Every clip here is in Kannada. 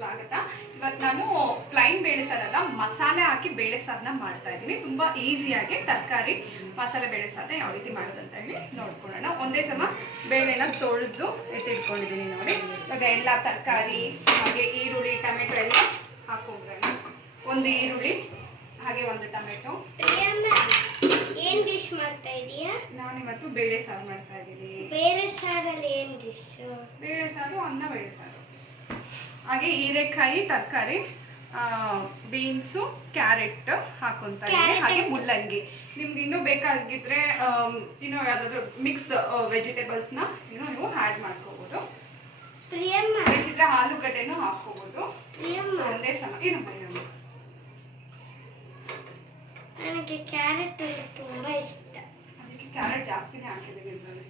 ಸ್ವಾಗತ. ಇವತ್ತು ನಾನು ಪ್ಲೈನ್ ಬೇಳೆ ಸಾರಲ್ಲ ಮಸಾಲೆ ಹಾಕಿ ಬೇಳೆ ಸಾರನ್ನ ಮಾಡ್ತಾ ಇದ್ದೀನಿ. ತುಂಬ ಈಸಿಯಾಗಿ ತರಕಾರಿ ಮಸಾಲೆ ಬೇಳೆ ಸಾರನ್ನ ಯಾವ ರೀತಿ ಮಾಡೋದು ಅಂತ ಹೇಳಿ ನೋಡ್ಕೊಳ್ಳೋಣ. ಒಂದೇ ಸಮ ಬೇಳೆನ ತೊಳೆದು ಎತ್ತಿಟ್ಕೊಂಡಿದ್ದೀನಿ ನೋಡಿ. ಇವಾಗ ಎಲ್ಲ ತರಕಾರಿ ಹಾಗೆ ಈರುಳ್ಳಿ ಟೊಮೆಟೊ ಎಲ್ಲ ಹಾಕೊಂಡ್ರೆ ಒಂದು ಈರುಳ್ಳಿ ಹಾಗೆ ಒಂದು ಟೊಮೆಟೊ. ಏನ್ ಡಿಶ್ ಮಾಡ್ತಾ ಇದೀಯಾ? ನಾನಿವತ್ತು ಬೇಳೆ ಸಾರು ಮಾಡ್ತಾ ಇದ್ದೀನಿ. ಬೇಳೆ ಸಾರಲ್ಲಿ ಏನ್ ಡಿಶ್ ಬೇಳೆ ಸಾರು ಅನ್ನ ಬೇಳೆ ಸಾರು. ಹಾಗೆ ಹೀರೆಕಾಯಿ ತರಕಾರಿ ಬೀನ್ಸು ಕ್ಯಾರೆಟ್ ಹಾಕೊಂತ ಹಾಗೆ ಮುಲ್ಲಂಗಿ. ನಿಮ್ಗೆ ಇನ್ನೂ ಬೇಕಾಗಿದ್ರೆ ಇನ್ನೂ ಯಾವ್ದಾದ್ರು ಮಿಕ್ಸ್ ವೆಜಿಟೇಬಲ್ಸ್ನ ಇನ್ನೂ ನೀವು ಆ್ಯಡ್ ಮಾಡ್ಕೋಬೋದು. ಬೇಕಿದ್ರೆ ಆಲೂಗಡ್ಡೆನೂ ಸೊ ಒಂದೇ ಸಮ ಇರಮ್ಮ ಇರಮ್ಮ ನನಗೆ ಕ್ಯಾರೆಟ್ ತುಂಬ ತುಂಬಾ ಇಷ್ಟ. ಅದಕ್ಕೆ ಕ್ಯಾರೆಟ್ ಜಾಸ್ತಿನೇ ಹಾಕಿದ್ದೀನಿ ಇದರಲ್ಲಿ.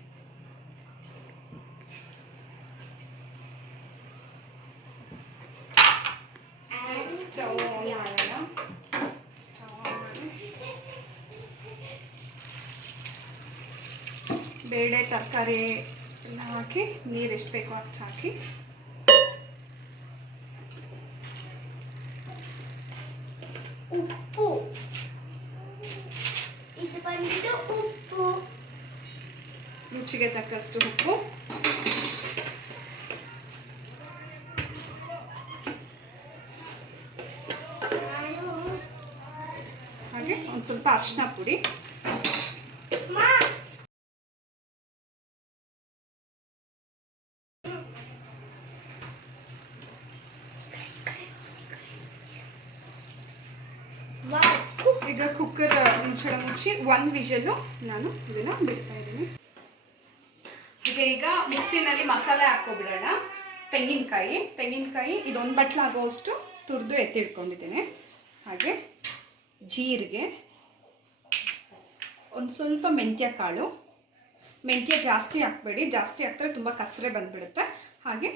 ಸ್ಟವ್ ಆನ್ ಮಾಡೋಣ ಸ್ಟವ್ ಆನ್ ಮಾಡಿ ಬೇಳೆ ತರಕಾರಿ ಎಲ್ಲ ಹಾಕಿ ನೀರು ಎಷ್ಟು ಬೇಕೋ ಅಷ್ಟು ಹಾಕಿ ಉಪ್ಪು ಇದು ಬಂದ್ಬಿಟ್ಟು ಉಪ್ಪು ರುಚಿಗೆ ತಕ್ಕಷ್ಟು ಉಪ್ಪು ಹಾಗೆ ಒಂದು ಸ್ವಲ್ಪ ಅರಿಶಿನ ಪುಡಿ. ಈಗ ಕುಕ್ಕರ್ ಮುಚ್ಚಳ ಮುಚ್ಚಿ ಒಂದು ವಿಷಲು ನಾನು ಇದನ್ನ ಬಿಡ್ತಾ ಇದ್ದೀನಿ. ಈಗ ಈಗ ಮಿಕ್ಸಿನಲ್ಲಿ ಮಸಾಲೆ ಹಾಕೋಬಿಡೋಣ ತೆಂಗಿನಕಾಯಿ ತೆಂಗಿನಕಾಯಿ ಇದೊಂದು ಬಟ್ಲಾಗೋಷ್ಟು ತುರಿದು ಎತ್ತಿಡ್ಕೊಂಡಿದ್ದೀನಿ ಹಾಗೆ ಜೀರಿಗೆ, ಒಂದು ಸ್ವಲ್ಪ ಮೆಂತ್ಯ ಕಾಳು. ಮೆಂತ್ಯ ಜಾಸ್ತಿ ಹಾಕ್ಬೇಡಿ, ಜಾಸ್ತಿ ಹಾಕಿದ್ರೆ ತುಂಬ ಕಸರೆ ಬಂದ್ಬಿಡುತ್ತೆ. ಹಾಗೆ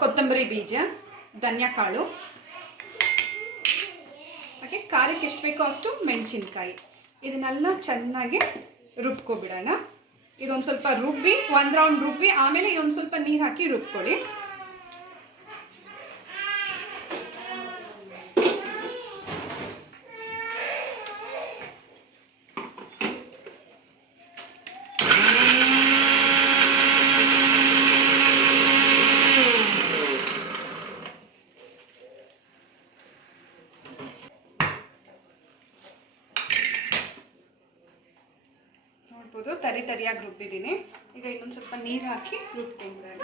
ಕೊತ್ತಂಬರಿ ಬೀಜ, ಧನ್ಯ ಕಾಳು. ಹಾಗೆ ಖಾರಕ್ಕೆ ಎಷ್ಟು ಬೇಕೋ ಅಷ್ಟು ಮೆಣಸಿನ್ಕಾಯಿ. ಇದನ್ನೆಲ್ಲ ಚೆನ್ನಾಗಿ ರುಬ್ಕೊಬಿಡೋಣ. ಇದೊಂದು ಸ್ವಲ್ಪ ರುಬ್ಬಿ, ಒಂದು ರೌಂಡ್ ರುಬ್ಬಿ, ಆಮೇಲೆ ಇದೊಂದು ಸ್ವಲ್ಪ ನೀರು ಹಾಕಿ ರುಬ್ಕೊಳ್ಳಿ ನೋಡ್ಬೋದು ತರಿ ತರಿಯಾಗಿ ರುಬ್ಬಿದ್ದೀನಿ ಈಗ ಇನ್ನೊಂದು ಸ್ವಲ್ಪ ನೀರು ಹಾಕಿ ರುಬ್ಕೊಂಡ್ಬಿಡೋಣ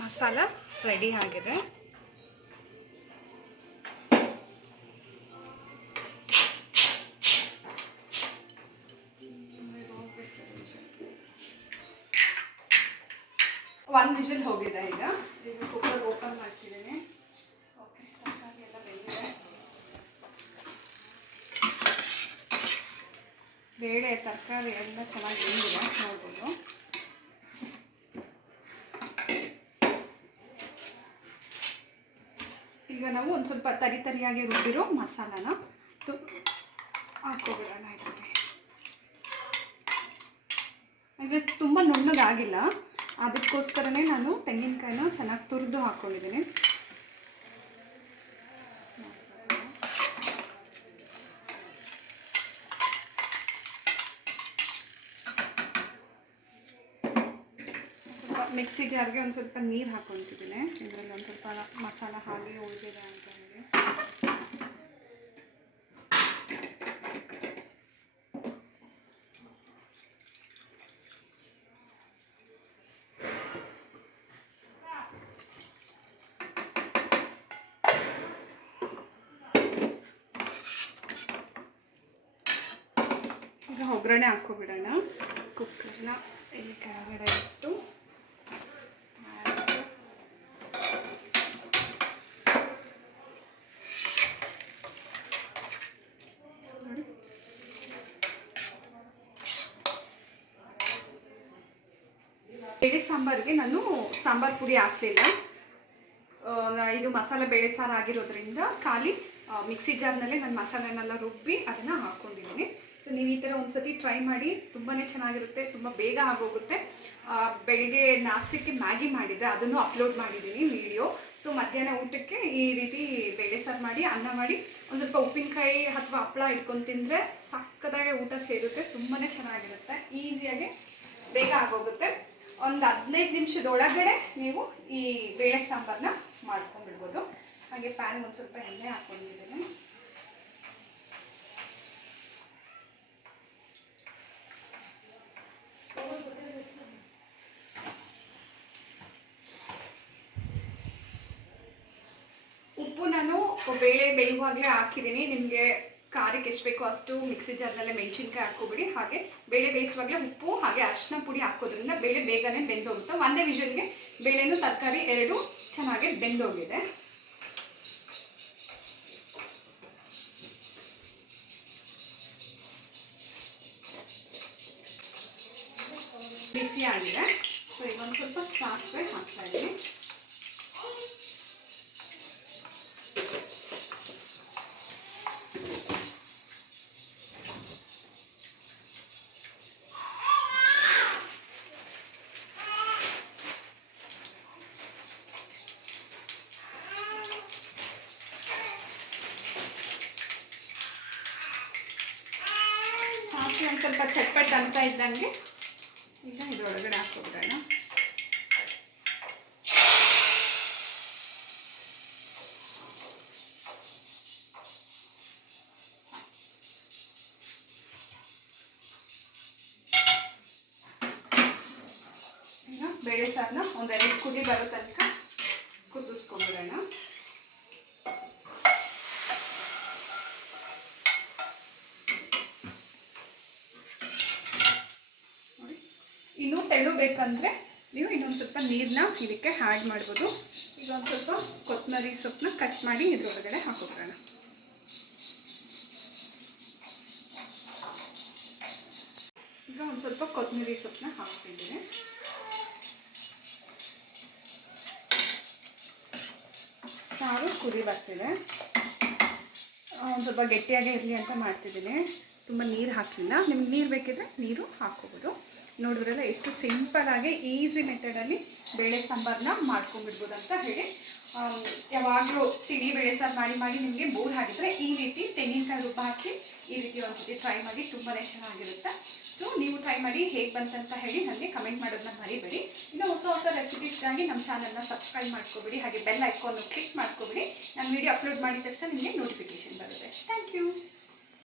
ಮಸಾಲ ರೆಡಿ ಆಗಿದೆ. ಒಂದು ವಿಷಲ್ ಹೋಗಿದೆ ಈಗ. ಈಗ ಕುಕ್ಕರ್ ಓಪನ್ ಮಾಡ್ತಿದ್ದೀನಿ. ಓಕೆ ತರಕಾರಿ ಎಲ್ಲ ಬೆಂದಿದೆ. ಬೇಳೆ ತರಕಾರಿ ಎಲ್ಲ ಚೆನ್ನಾಗಿ ಬೆಂದಿದೆ. ನೋಡ್ಬೋದು ಈಗ ನಾವು ಒಂದು ಸ್ವಲ್ಪ ತರಿ ತರಿಯಾಗಿ ರುಬ್ಬಿರೋ ಮಸಾಲಾನ ತು ಹಾಕ್ಕೊಬಿಡೋಣ ಇದಕ್ಕೆ. ಅಂದರೆ ತುಂಬ ನುಣ್ಣಗಾಗಿಲ್ಲ. ಅದಕ್ಕೋಸ್ಕರನೇ ನಾನು ತೆಂಗಿನಕಾಯಿನ ಚೆನ್ನಾಗಿ ತುರಿದು ಹಾಕ್ಕೊಂಡಿದ್ದೀನಿ. ಮಿಕ್ಸಿ ಜಾರ್ಗೆ ಒಂದು ಸ್ವಲ್ಪ ನೀರು ಹಾಕ್ಕೊತಿದ್ದೀನಿ. ಇದರಲ್ಲಿ ಒಂದು ಸ್ವಲ್ಪ ಮಸಾಲ ಹಾಗೆ ಉಳಿದಿದೆ ಅಂತ. ಈಗ ಒಗ್ಗರಣೆ ಹಾಕ್ಕೊಬಿಡೋಣ ಕುಕ್ಕರ್ನ ಇಲ್ಲಿ ಕೆಳಗಡೆ ಇಟ್ಟು ಬೇಳೆ ಸಾಂಬಾರಿಗೆ ನಾನು ಸಾಂಬಾರ್ ಪುಡಿ ಹಾಕ್ಲಿಲ್ಲ. ಇದು ಮಸಾಲೆ ಬೇಳೆ ಸಾರು ಆಗಿರೋದ್ರಿಂದ ಖಾಲಿ ಮಿಕ್ಸಿ ಜಾರ್ನಲ್ಲೇ ನಾನು ಮಸಾಲೆನೆಲ್ಲ ರುಬ್ಬಿ ಅದನ್ನು ಹಾಕ್ಕೊಂಡಿದ್ದೀನಿ ಸೊ ನೀವು ಈ ಥರ ಒಂದ್ಸತಿ ಟ್ರೈ ಮಾಡಿ ತುಂಬಾ ಚೆನ್ನಾಗಿರುತ್ತೆ, ತುಂಬ ಬೇಗ ಆಗೋಗುತ್ತೆ. ಬೆಳಿಗ್ಗೆ ನಾಷ್ಟಕ್ಕೆ ಮ್ಯಾಗಿ ಮಾಡಿದ್ದೆ ಅದನ್ನು ಅಪ್ಲೋಡ್ ಮಾಡಿದ್ದೀನಿ ವಿಡಿಯೋ. ಸೊ ಮಧ್ಯಾಹ್ನ ಊಟಕ್ಕೆ ಈ ರೀತಿ ಬೇಳೆ ಸಾರು ಮಾಡಿ, ಅನ್ನ ಮಾಡಿ, ಒಂದು ಸ್ವಲ್ಪ ಉಪ್ಪಿನಕಾಯಿ ಅಥವಾ ಹಪ್ಪಳ ಇಟ್ಕೊಂಡು ತಿಂದರೆ ಸಕ್ಕತ್ತಾಗಿ ಊಟ ಸೇರುತ್ತೆ ತುಂಬಾ ಚೆನ್ನಾಗಿರುತ್ತೆ, ಈಸಿಯಾಗಿ ಬೇಗ ಆಗೋಗುತ್ತೆ. ಒಂದು ಹದಿನೈದು ನಿಮಿಷದೊಳಗಡೆ ನೀವು ಈ ಬೇಳೆ ಸಾಂಬಾರನ್ನ ಮಾಡ್ಕೊಂಡ್ಬಿಡ್ಬೋದು. ಹಾಗೆ ಪ್ಯಾನ್ ಒಂದು ಸ್ವಲ್ಪ ಎಣ್ಣೆ ಹಾಕ್ಕೊಂಡಿದ್ದೀನಿ ಉಪ್ಪು ನಾನು ಬೇಳೆ ಬೇಯುವಾಗಲೇ ಹಾಕಿದ್ದೀನಿ. ನಿಮಗೆ ಖಾರಕ್ಕೆ ಎಷ್ಟು ಬೇಕೋ ಅಷ್ಟು ಮಿಕ್ಸಿ ಜಾರ್ನಲ್ಲೇ ಮೆಣಸಿನ್ಕಾಯಿ ಹಾಕೋಬಿಡಿ ಹಾಗೆ ಬೇಳೆ ಬೇಯಿಸುವಾಗಲೇ ಉಪ್ಪು, ಹಾಗೆ ಅರಿಶಿನ ಪುಡಿ ಹಾಕೋದ್ರಿಂದ ಬೇಳೆ ಬೇಗನೆ ಬೆಂದೋಗುತ್ತೆ. ಒಂದೇ ವಿಷಲ್ಗೆ ಬೇಳೆನೂ ತರಕಾರಿ ಎರಡು ಚೆನ್ನಾಗಿ ಬೆಂದೋಗಿದೆ. ಬಿಸಿ ಆಗಿದೆ ಸೊ ಈಗ ಒಂದು ಸ್ವಲ್ಪ ಸಾಸಿವೆ ಹಾಕ್ತಾ ಇದ್ದೀನಿ ಸಾಸಿವೆ ಒಂದು ಸ್ವಲ್ಪ ಚಟ್ಪಟ್ ಅಂತ ಇದ್ದಂಗೆ ಈಗ ಇದ್ರೊಳಗಡೆ ಹಾಕ್ಕೊಬಿಡೋಣ. ಬೇಳೆ ಸಾರನ್ನ ಒಂದೆರಡು ಕುದಿ ಬರೋ ತನಕ ಕುದಿಸ್ಕೊಂಬಿಡೋಣ ನೋಡಿ ಇನ್ನೂ ಬೇಕಂದರೆ ನೀವು ಇನ್ನೊಂದು ಸ್ವಲ್ಪ ನೀರನ್ನ ಇದಕ್ಕೆ ಆ್ಯಡ್ ಮಾಡ್ಬೋದು. ಈಗ ಒಂದು ಸ್ವಲ್ಪ ಕೊತ್ತಂಬರಿ ಸೊಪ್ಪನ್ನ ಕಟ್ ಮಾಡಿ ಇದ್ರೊಳಗಡೆ ಹಾಕೋಬಿಡೋಣ ಈಗ ಒಂದು ಸ್ವಲ್ಪ ಕೊತ್ತಂಬರಿ ಸೊಪ್ಪನ್ನ ಹಾಕ್ತಿದ್ದೀನಿ. ಸಾರು ಕುದಿ ಬರ್ತಿದೆ. ಒಂದು ಸ್ವಲ್ಪ ಗಟ್ಟಿಯಾಗೇ ಇರಲಿ ಅಂತ ಮಾಡ್ತಿದ್ದೀನಿ. ತುಂಬ ನೀರು ಹಾಕಲಿಲ್ಲ. ನಿಮ್ಗೆ ನೀರು ಬೇಕಿದ್ರೆ ನೀರು ಹಾಕ್ಕೋಬೋದು. ನೋಡಿದ್ರಲ್ಲ, ಎಷ್ಟು ಸಿಂಪಲಾಗಿ ಈಸಿ ಮೆಥಡಲ್ಲಿ ಬೇಳೆ ಸಾಂಬಾರನ್ನ ಮಾಡ್ಕೊಂಡ್ಬಿಡ್ಬೋದು ಅಂತ ಹೇಳಿ. ಯಾವಾಗಲೂ ತಿಳಿ ಬೇಳೆ ಸಾರು ಮಾಡಿ ಮಾಡಿ ನಿಮಗೆ ಬೋರ್ ಆಗಿದ್ರೆ ಈ ರೀತಿ ತೆಂಗಿನಕಾಯಿ ರುಬ್ಬ ಹಾಕಿ ಈ ರೀತಿ ಒಂದ್ಸತಿ ಟ್ರೈ ಮಾಡಿ ತುಂಬಾ ಚೆನ್ನಾಗಿರುತ್ತೆ. ಸೊ ನೀವು ಟ್ರೈ ಮಾಡಿ ಹೇಗೆ ಬಂತಂತ ಹೇಳಿ ನನಗೆ ಕಮೆಂಟ್ ಮಾಡೋದನ್ನ ಮರಿಬೇಡಿ. ಇನ್ನು ಹೊಸ ಹೊಸ ರೆಸಿಪೀಸ್ಗಾಗಿ ನಮ್ಮ ಚಾನಲ್ನ ಸಬ್ಸ್ಕ್ರೈಬ್ ಮಾಡ್ಕೊಬಿಡಿ, ಹಾಗೆ ಬೆಲ್ ಐಕಾನ್ ಕ್ಲಿಕ್ ಮಾಡ್ಕೊಬಿಡಿ. ನಾನು ವಿಡಿಯೋ ಅಪ್ಲೋಡ್ ಮಾಡಿದ ತಕ್ಷಣ ನಿಮಗೆ ನೋಟಿಫಿಕೇಶನ್ ಬರುತ್ತೆ. Thank you